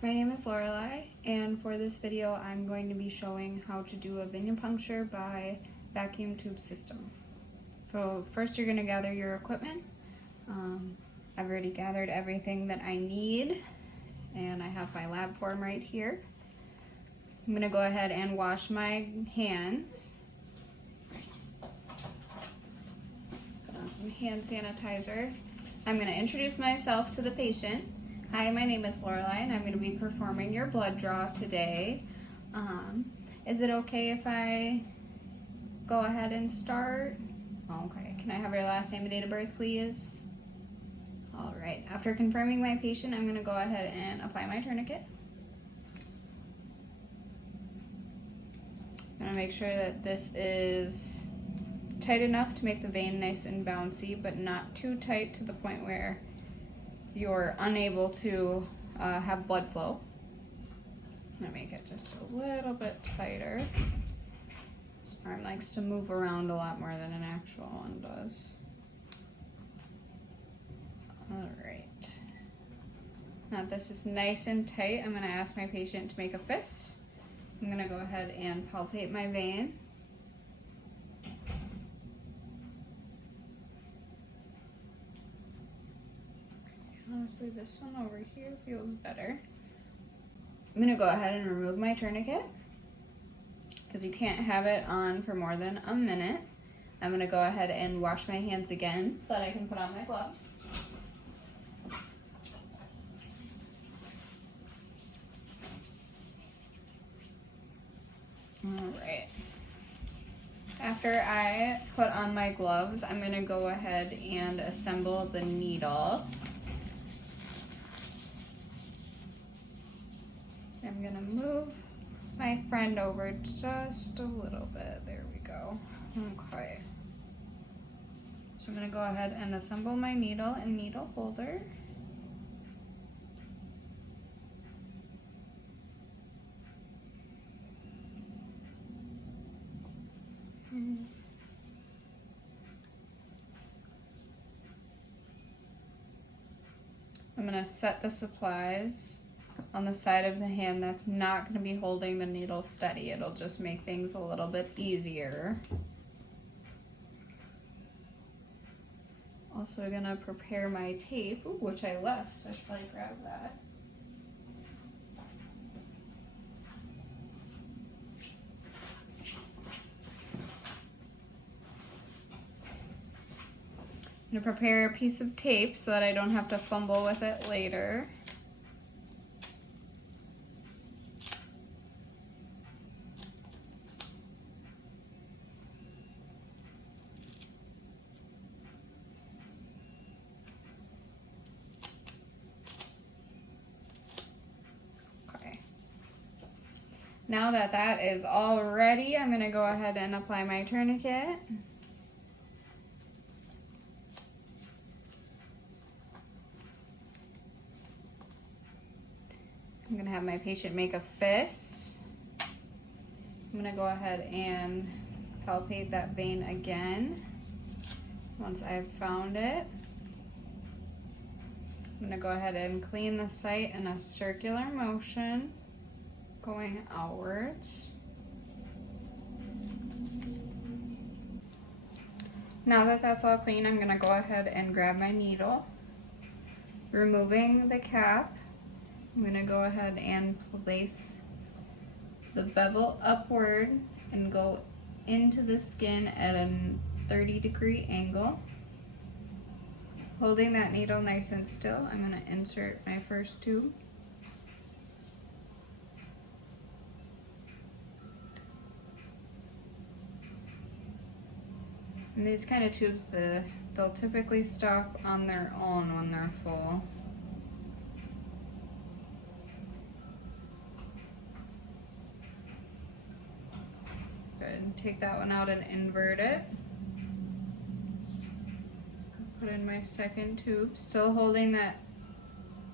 My name is Lorelei, and for this video I'm going to be showing how to do a venipuncture by vacuum tube system. So first you're going to gather your equipment. I've already gathered everything that I need, and I have my lab form right here. I'm going to go ahead and wash my hands. Let's put on some hand sanitizer. I'm going to introduce myself to the patient. Hi, my name is Lorelei, and I'm going to be performing your blood draw today. Is it okay if I go ahead and start? Okay, can I have your last name and date of birth, please? All right, after confirming my patient, I'm going to go ahead and apply my tourniquet. I'm going to make sure that this is tight enough to make the vein nice and bouncy, but not too tight to the point where you're unable to have blood flow. I'm gonna make it just a little bit tighter. This arm likes to move around a lot more than an actual one does. All right. Now this is nice and tight. I'm gonna ask my patient to make a fist. I'm gonna go ahead and palpate my vein. Honestly, this one over here feels better. I'm gonna go ahead and remove my tourniquet because you can't have it on for more than a minute. I'm gonna go ahead and wash my hands again so that I can put on my gloves. All right. After I put on my gloves, I'm gonna go ahead and assemble the needle. I'm gonna move my friend over just a little bit. There we go. Okay. So I'm gonna go ahead and assemble my needle and needle holder. I'm gonna set the supplies on the side of the hand that's not going to be holding the needle steady. It'll just make things a little bit easier. Also going to prepare my tape, which I left, so I should probably grab that. I'm going to prepare a piece of tape so that I don't have to fumble with it later. Now that that is all ready, I'm going to go ahead and apply my tourniquet. I'm going to have my patient make a fist. I'm going to go ahead and palpate that vein again once I've found it. I'm going to go ahead and clean the site in a circular motion, going outwards. Now that that's all clean, I'm going to go ahead and grab my needle. Removing the cap, I'm going to go ahead and place the bevel upward and go into the skin at a 30-degree angle. Holding that needle nice and still, I'm going to insert my first tube. And these kind of tubes, they'll typically stop on their own when they're full. Good. Take that one out and invert it. Put in my second tube, still holding that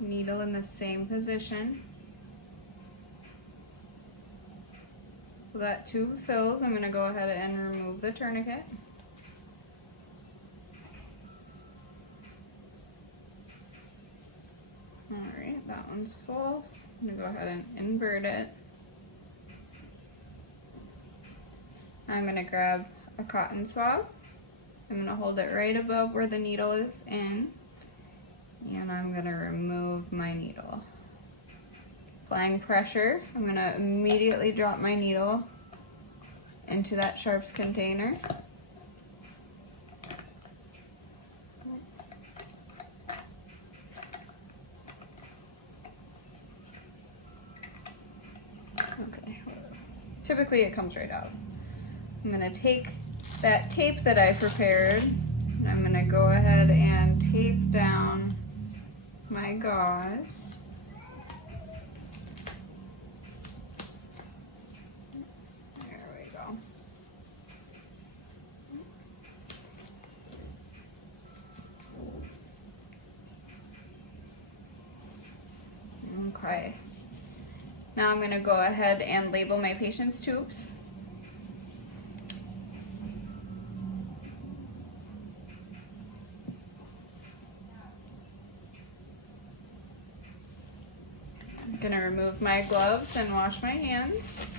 needle in the same position. So that tube fills, I'm going to go ahead and remove the tourniquet. Alright, that one's full. I'm gonna go ahead and invert it. I'm gonna grab a cotton swab. I'm gonna hold it right above where the needle is in, and I'm gonna remove my needle. Applying pressure, I'm gonna immediately drop my needle into that sharps container. Okay, typically it comes right out. I'm gonna take that tape that I prepared, and I'm gonna go ahead and tape down my gauze. There we go. Okay. Now I'm gonna go ahead and label my patient's tubes. I'm gonna remove my gloves and wash my hands.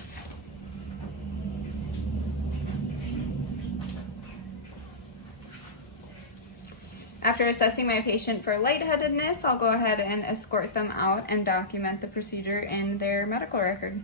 After assessing my patient for lightheadedness, I'll go ahead and escort them out and document the procedure in their medical record.